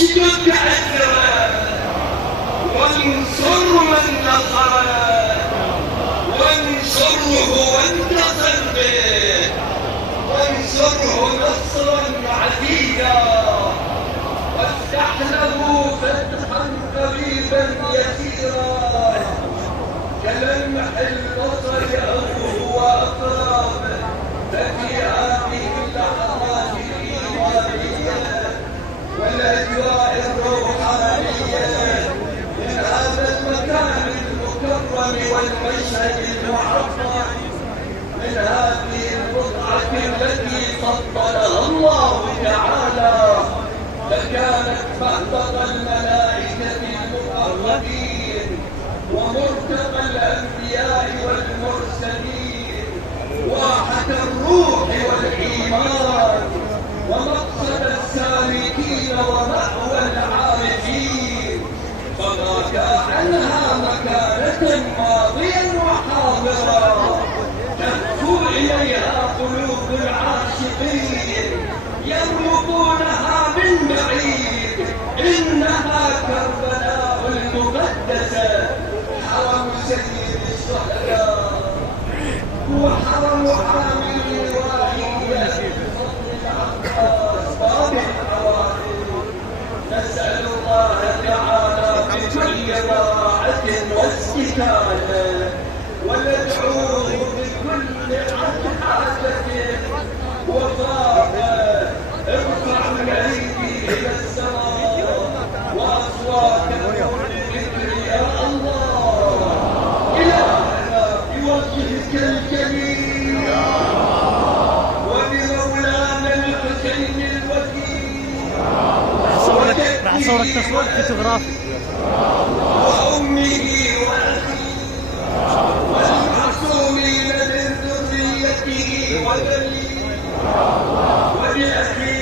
اشدد عذره وانصر من نصره وانصره وانتصر به وانصره نصرا عزيزا وافتح له فتحا قريبا يسيرا كلمح البصر او هو اقرب ففي هذه اللحظات الايمانيه والاجواء الروحانيه من هذا المكان المكرم والمشهد المعظم من هذه البضعه التي فضلها الله تعالى فكانت مهبط الملائكه المقربين ومرتقى الانبياء والمرسلين واحة الروح والايمان ومقصد السالكين ومأوى العارفين فما كانها مكانة ماضيا وحاضرا تهفو اليها قلوب العاشقين يرمقونها من بعيد انها كربلاء المقدسة حرم سيد الشهداء وحرم عامل الوالية بفضل العباس باب الحوائج نسأل الله تعالى بكل براعة واستكانة وندعوه بكل حاجة وطاقة ارفع الايدي الى السماء واصواتكم بالذكر يا الله الهنا بوجهك الكريم وبمولانا الحسين الوكيل راح اصورك تصوير فوتوغرافي وامه واخيه والمعصومين من ذريته ودليله وبأخيه